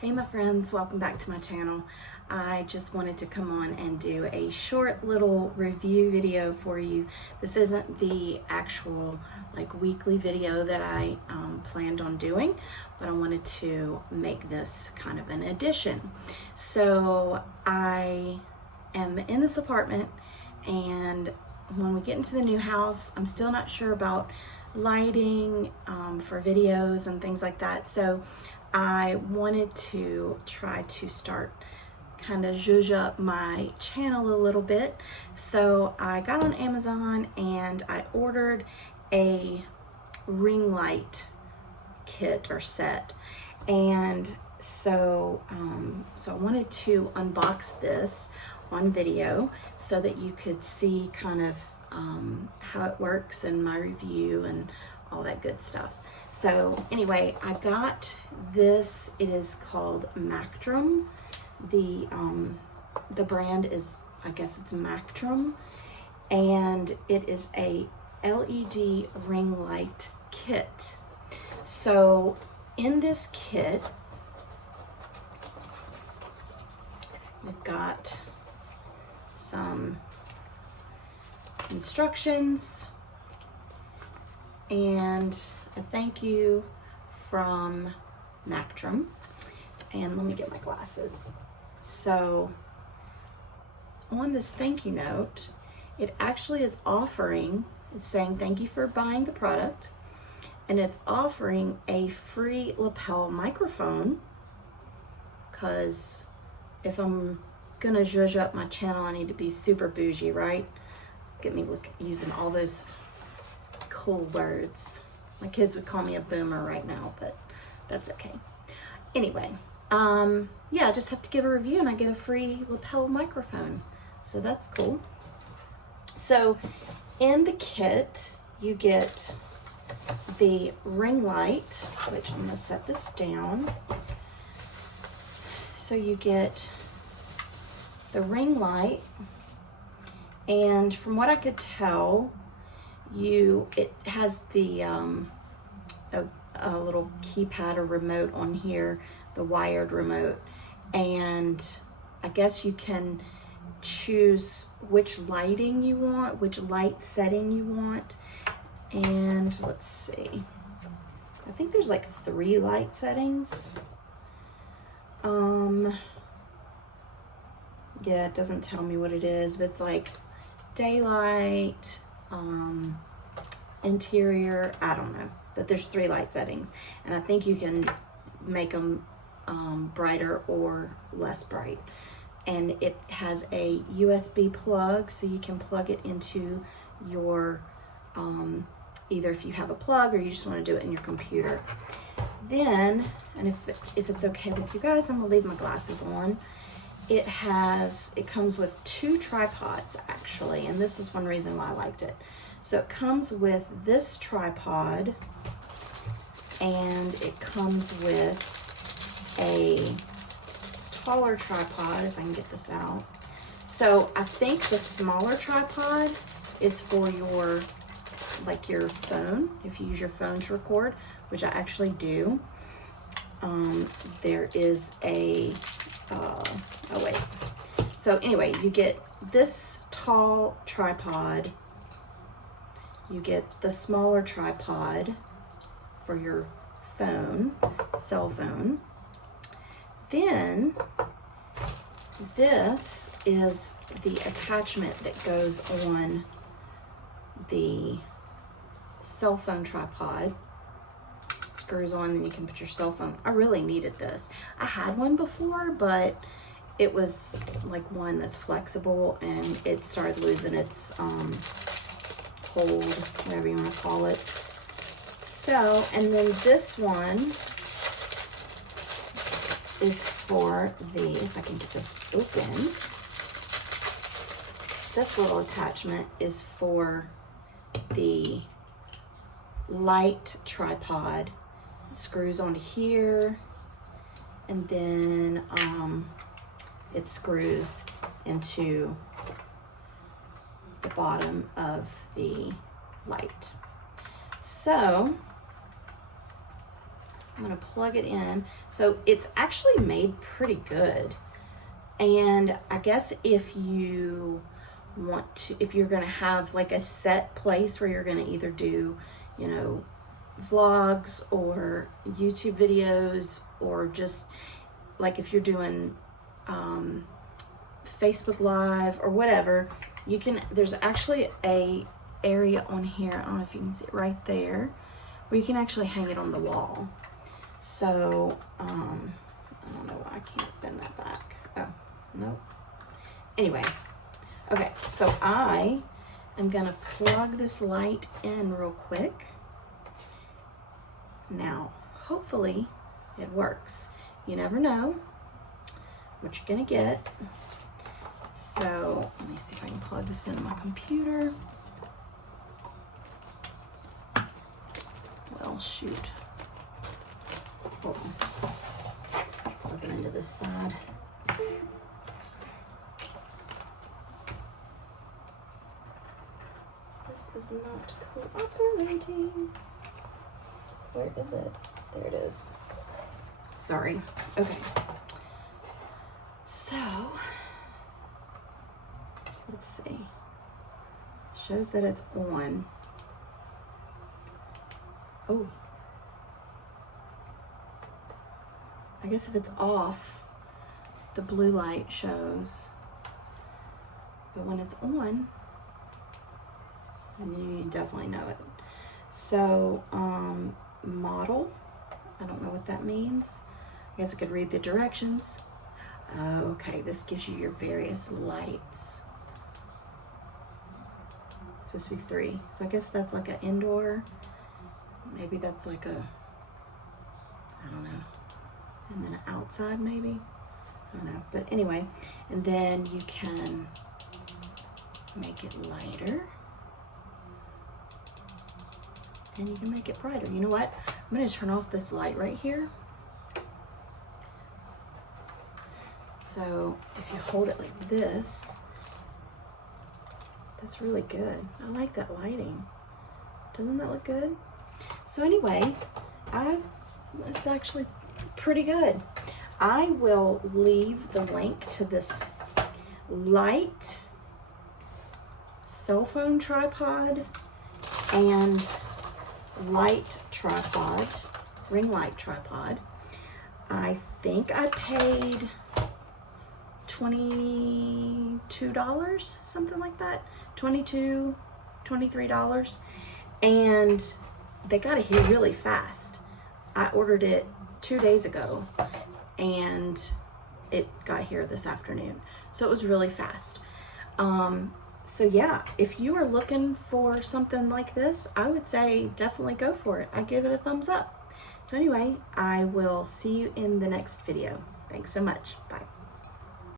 Hey my friends, welcome back to my channel. I just wanted to come on and do a short little review video for you. This isn't the actual weekly video that I planned on doing, but I wanted to make this kind of an addition. So I am in this apartment, and when we get into the new house, I'm still not sure about lighting for videos and things like that. So I wanted to try to start kind of zhuzh up my channel a little bit. So I got on Amazon and I ordered a ring light kit or set. And so, I wanted to unbox this on video so that you could see kind of how it works and my review and all that good stuff. So anyway, I got this. It is called Mactrum. The brand is, I guess it's Mactrum, and it is a LED ring light kit. So in this kit, we've got some instructions and a thank you from Mactrum. And let me get my glasses. So on this thank you note, it actually is offering, it's saying thank you for buying the product, and it's offering a free lapel microphone, because if I'm gonna zhuzh up my channel, I need to be super bougie, right? Get me using all those cool words. My kids would call me a boomer right now, but that's okay. Anyway, yeah, I just have to give a review and I get a free lapel microphone. So that's cool. So in the kit, you get the ring light, which I'm gonna set this down. So you get the ring light, and from what I could tell, it has the a little keypad or remote on here, the wired remote, and I guess you can choose which lighting you want, which light setting you want. And let's see, I think there's like 3 light settings. Yeah, it doesn't tell me what it is, but it's like daylight, interior, I don't know, but there's 3 light settings, and I think you can make them brighter or less bright. And it has a USB plug, so you can plug it into your either if you have a plug or you just want to do it in your computer. Then, and if it's okay with you guys, I'm gonna leave my glasses on. It comes with 2 tripods actually, and this is one reason why I liked it. So it comes with this tripod, and it comes with a taller tripod, if I can get this out. So I think the smaller tripod is for your phone, if you use your phone to record, which I actually do. There is a, oh wait. So anyway, you get this tall tripod, you get the smaller tripod for your phone, cell phone. Then this is the attachment that goes on the cell phone tripod. It screws on, then you can put your cell phone. I really needed this. I had one before, but it was like one that's flexible, and it started losing its hold, whatever you want to call it. So, and then this one is for the, if I can get this open, this little attachment is for the light tripod. It screws on here, and then it screws into the bottom of the light. So I'm gonna plug it in. So it's actually made pretty good. And I guess if you want to, if you're gonna have like a set place where you're gonna either do, you know, vlogs or YouTube videos, or just like if you're doing Facebook Live or whatever, you can, there's actually a area on here, I don't know if you can see it right there, where you can actually hang it on the wall. So, I don't know why I can't bend that back. Oh, nope. Anyway, okay, so I am gonna plug this light in real quick. Now, hopefully it works. You never know what you're gonna get. So, let me see if I can plug this into my computer. Well, shoot. Hold on. Plug it into this side. This is not cooperating. Where is it? There it is. Sorry. Okay. So, let's see. Shows that it's on. Oh. I guess if it's off, the blue light shows. But when it's on, you definitely know it. So, model, I don't know what that means. I guess I could read the directions. Okay, this gives you your various lights. It's supposed to be 3. So I guess that's like an indoor. Maybe that's like a, I don't know. And then an outside maybe. I don't know. But anyway, and then you can make it lighter. And you can make it brighter. You know what? I'm going to turn off this light right here. So if you hold it like this, that's really good. I like that lighting. Doesn't that look good? So anyway, it's actually pretty good. I will leave the link to this light, cell phone tripod, and light tripod, ring light tripod. I think I paid $22, something like that. $22, $23. And they got it here really fast. I ordered it 2 days ago and it got here this afternoon. So it was really fast. So yeah, if you are looking for something like this, I would say definitely go for it. I give it a thumbs up. So anyway, I will see you in the next video. Thanks so much. Bye.